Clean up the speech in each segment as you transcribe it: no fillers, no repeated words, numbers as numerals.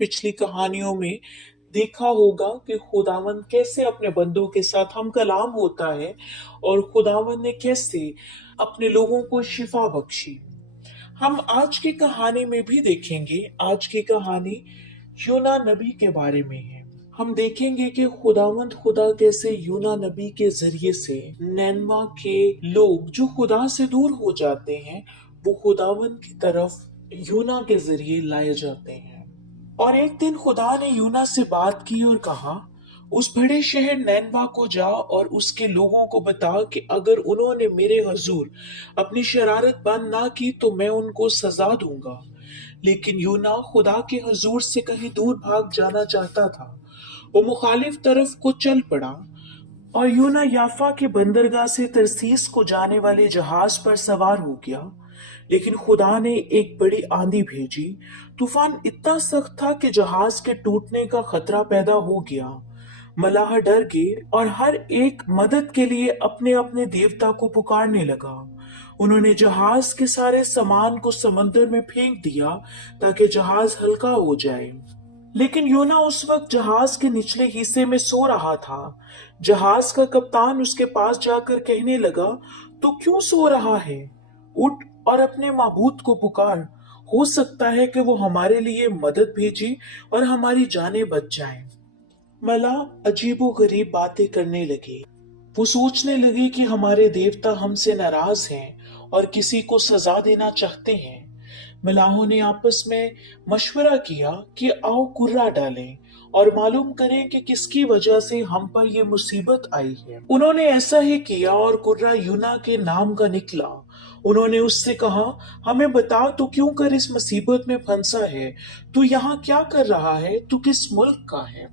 पिछली कहानियों में देखा होगा कि खुदावंद कैसे अपने बंदों के साथ हम कलाम होता है और खुदावंद ने कैसे अपने लोगों को शिफा बख्शी। हम आज की कहानी में भी देखेंगे। आज की कहानी यूना नबी के बारे में है। हम देखेंगे कि खुदावंद खुदा कैसे यूना नबी के जरिए से नैनवा के लोग जो खुदा से दूर हो जाते हैं वो खुदावंद की तरफ यूना के जरिए लाए जाते हैं। और एक दिन खुदा ने यूना से बात की और कहा, उस बड़े शहर नैनवा को जा और उसके लोगों को बता कि अगर उन्होंने मेरे हजूर अपनी शरारत बंद ना की तो मैं उनको सजा दूंगा। लेकिन यूना खुदा के हजूर से कहीं दूर भाग जाना चाहता था। वो मुखालिफ तरफ को चल पड़ा और यूना याफा के बंदरगाह से तरसीस को जाने वाले जहाज पर सवार हो गया। लेकिन खुदा ने एक बड़ी आंधी भेजी। तूफान इतना सख्त था कि जहाज के टूटने का खतरा पैदा हो गया। मलाह डर गए और हर एक मदद के लिए अपने अपने देवता को पुकारने लगा। उन्होंने जहाज के सारे सामान को समंदर में फेंक दिया ताकि जहाज हल्का हो जाए। लेकिन यूना उस वक्त जहाज के निचले हिस्से में सो रहा था। जहाज का कप्तान उसके पास जाकर कहने लगा, तू क्यों सो रहा है? उठ और अपने माबूद को पुकार। हो सकता है कि वो हमारे लिए मदद भेजे और हमारी जानें बच जाएं। मला अजीबो गरीब बातें करने लगे। वो सोचने लगे कि हमारे देवता हमसे नाराज हैं और किसी को सजा देना चाहते हैं। मलाहों ने आपस में मशवरा किया कि आओ कुर्रा डालें और मालूम करें कि किसकी वजह से हम पर यह मुसीबत आई है। उन्होंने ऐसा ही किया और कुर्रा यूना के नाम का निकला। उन्होंने उससे कहा, हमें बता तू क्यों कर इस मुसीबत में फंसा है? तू यहाँ क्या कर रहा है? तू किस मुल्क का है?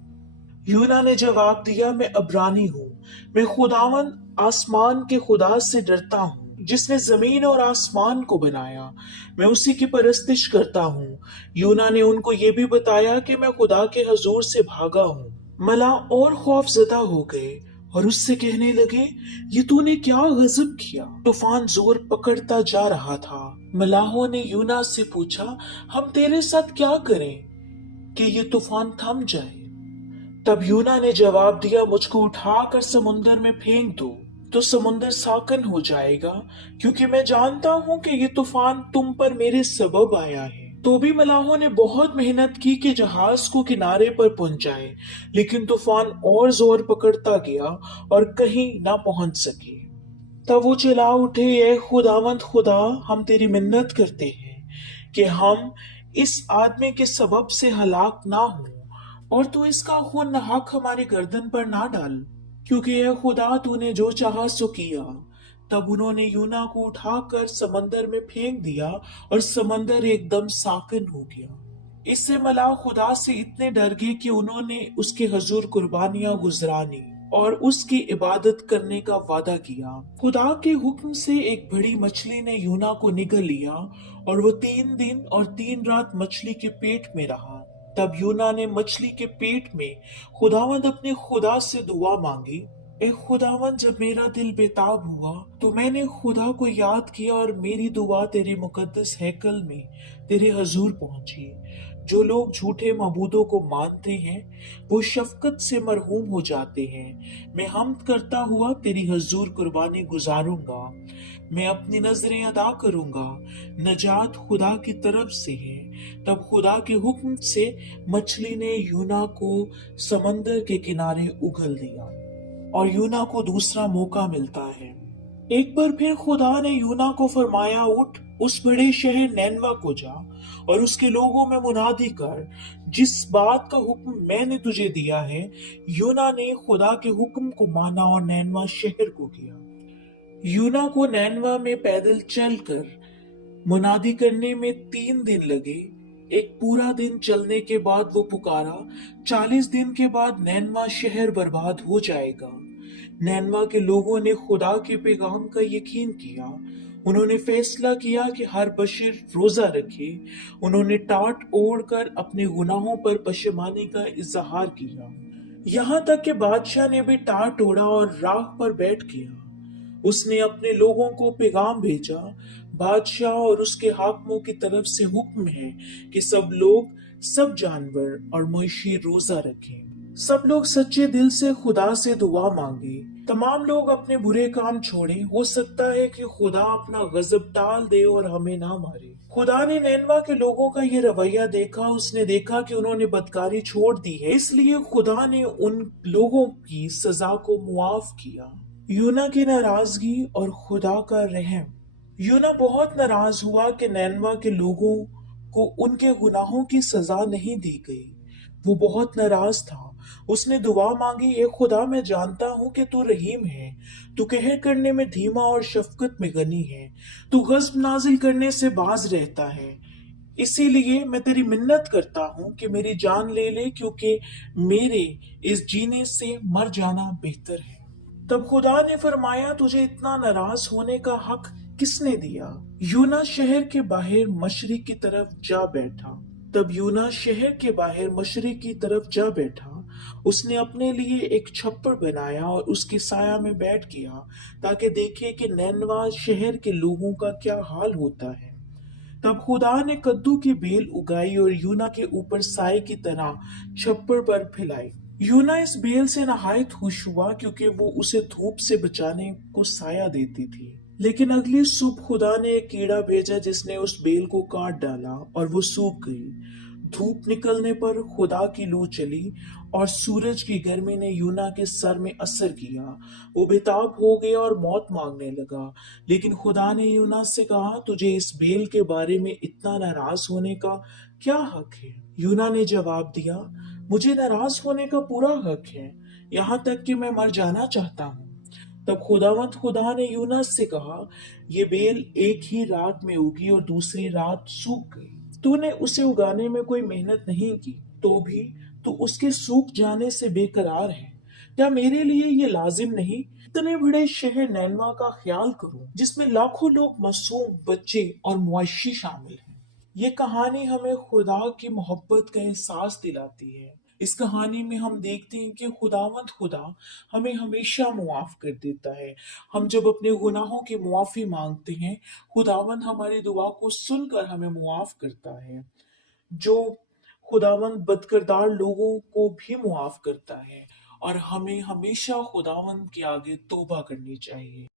यूना ने जवाब दिया, मैं अब्रानी हूँ। मैं खुदावंद आसमान के खुदा से डरता हूँ जिसने जमीन और आसमान को बनाया। मैं उसी की परस्तिश करता हूँ। यूना ने उनको ये भी बताया कि मैं खुदा के हजूर से भागा हूँ। मला और खौफजदा हो गए और उससे कहने लगे, ये तूने क्या गजब किया? तूफान जोर पकड़ता जा रहा था। मलाहों ने यूना से पूछा, हम तेरे साथ क्या करें कि ये तूफान थम जाए? तब यूना ने जवाब दिया, मुझको उठाकर समुंदर में फेंक दो तो समुंदर साकन हो जाएगा, क्योंकि मैं जानता हूँ कि ये तूफान तुम पर मेरे सबब आया है। तो भी मलाहों ने बहुत मेहनत की कि जहाज को किनारे पर पहुंचाए, लेकिन तूफान और जोर पकड़ता गया और कहीं ना पहुंच सके। तब वो चिल्ला उठे, ए खुदावंद खुदा, हम तेरी मिन्नत करते हैं कि हम इस आदमी के सबब से हलाक ना हो और तू इसका खून नाहक हमारी गर्दन पर ना डाल, क्योंकि यह खुदा तूने जो चाहा सो किया। तब उन्होंने यूना को उठाकर समंदर में फेंक दिया और समंदर एकदम साकिन हो गया। इससे मलाह खुदा से इतने डर गए कि उन्होंने उसके हजूर कुर्बानियां गुजरानी और उसकी इबादत करने का वादा किया। खुदा के हुक्म से एक बड़ी मछली ने यूना को निगल लिया और वो 3 दिन और 3 रात मछली के पेट में रहा। तब यूना ने मछली के पेट में खुदावंद अपने खुदा से दुआ मांगी, ए खुदावंद, जब मेरा दिल बेताब हुआ तो मैंने खुदा को याद किया और मेरी दुआ तेरे मुकद्दस हैकल में तेरे हजूर पहुंची। जो लोग झूठे मबूदों को मानते हैं वो शफकत से मरहूम हो जाते हैं। मैं हम्द करता हुआ तेरी हजूर कुर्बानी गुजारूंगा। मैं अपनी नजरें अदा करूंगा। नजात खुदा की तरफ से है। तब खुदा के हुक्म से मछली ने यूना को समंदर के किनारे उगल दिया और यूना को दूसरा मौका मिलता है। एक बार फिर खुदा ने यूना को फरमाया, उठ उस बड़े शहर नैनवा को जा और उसके लोगों में मुनादी कर, जिस बात का हुक्म मैंने तुझे दिया है। यूना ने खुदा के हुक्म को माना और नैनवा शहर को गया। यूना को नैनवा में पैदल चलकर मुनादी करने में 3 दिन लगे। एक पूरा दिन चलने के बाद वो पुकारा, 40 दिन के बाद नैनवा शहर बर्बाद हो जाएगा। नैनवा के लोगों ने खुदा के पैगाम का यकीन किया। उन्होंने फैसला किया कि हर बशर रोजा रखे। उन्होंने टाट ओढ़कर अपने गुनाहों पर पशेमानी का इजहार किया। यहाँ तक कि बादशाह ने भी टाट ओढ़ा और राह पर बैठ गया। उसने अपने लोगों को पैगाम भेजा, बादशाह और उसके हाकिमों की तरफ से हुक्म है कि सब लोग सब जानवर और मवेशी रोजा रखें। सब लोग सच्चे दिल से खुदा से दुआ मांगे। तमाम लोग अपने बुरे काम छोड़ें। हो सकता है कि खुदा अपना गजब टाल दे और हमें ना मारे। खुदा ने नैनवा के लोगों का ये रवैया देखा। उसने देखा कि उन्होंने बदकारी छोड़ दी है, इसलिए खुदा ने उन लोगों की सजा को मुआफ किया। यूना की नाराजगी और खुदा का रहम। यूना बहुत नाराज हुआ कि नैनवा के लोगों को उनके गुनाहों की सजा नहीं दी गई। वो बहुत नाराज था। उसने दुआ मांगी, ए खुदा, मैं जानता हूं कि तू रहीम है। तू कहर करने में धीमा और शफकत में गनी है। तू गज़ब नाजिल करने से बाज रहता है। इसीलिए मैं तेरी मिन्नत करता हूं कि मेरी जान ले ले, क्योंकि मेरे इस जीने से मर जाना बेहतर है। तब खुदा ने फरमाया, तुझे इतना नाराज होने का हक किसने दिया? यूना शहर के बाहर मशरिक की तरफ जा बैठा। तब यूना शहर के बाहर मशरिक की तरफ जा बैठा। उसने अपने लिए एक छप्पर बनाया और उसकी साया में बैठ गया, ताकि देखे कि नैनवा शहर के लोगों का क्या हाल होता है। तब खुदा ने कद्दू की बेल उगाई और यूना के ऊपर साए की तरह छप्पर पर फैलाई। यूना इस बेल से नहायत खुश हुआ, क्योंकि वो उसे धूप से बचाने को साया देती थी। लेकिन अगली सुबह खुदा ने एक कीड़ा भेजा, जिसने उस बेल को काट डाला और वो सूख गई। धूप निकलने पर खुदा की लू चली और सूरज की गर्मी ने यूना के सर में असर किया। वो बेताब हो गया और मौत मांगने लगा। लेकिन खुदा ने यूना से कहा, तुझे इस बेल के बारे में इतना नाराज होने का क्या हक है? यूना ने जवाब दिया, मुझे नाराज होने का पूरा हक है, यहाँ तक कि मैं मर जाना चाहता हूँ। तब खुदा ने यूना से कहा, ये बेल एक ही रात में उगी और दूसरी रात सूख गई। तूने उसे उगाने में कोई मेहनत नहीं की, तो भी तू उसके सूख जाने से बेकरार है। क्या मेरे लिए ये लाजिम नहीं इतने बड़े शहर नैनवा का ख्याल करूं, जिसमें लाखों लोग मासूम बच्चे और मुआशी शामिल हैं? ये कहानी हमें खुदा की मोहब्बत का एहसास दिलाती है। इस कहानी में हम देखते हैं कि खुदावंद खुदा हमें हमेशा मुआफ कर देता है। हम जब अपने गुनाहों की मुआफी मांगते हैं, खुदावंद हमारी दुआ को सुनकर हमें मुआफ करता है। जो खुदावंद बदकिरदार लोगों को भी मुआफ करता है। और हमें हमेशा खुदावंद के आगे तौबा करनी चाहिए।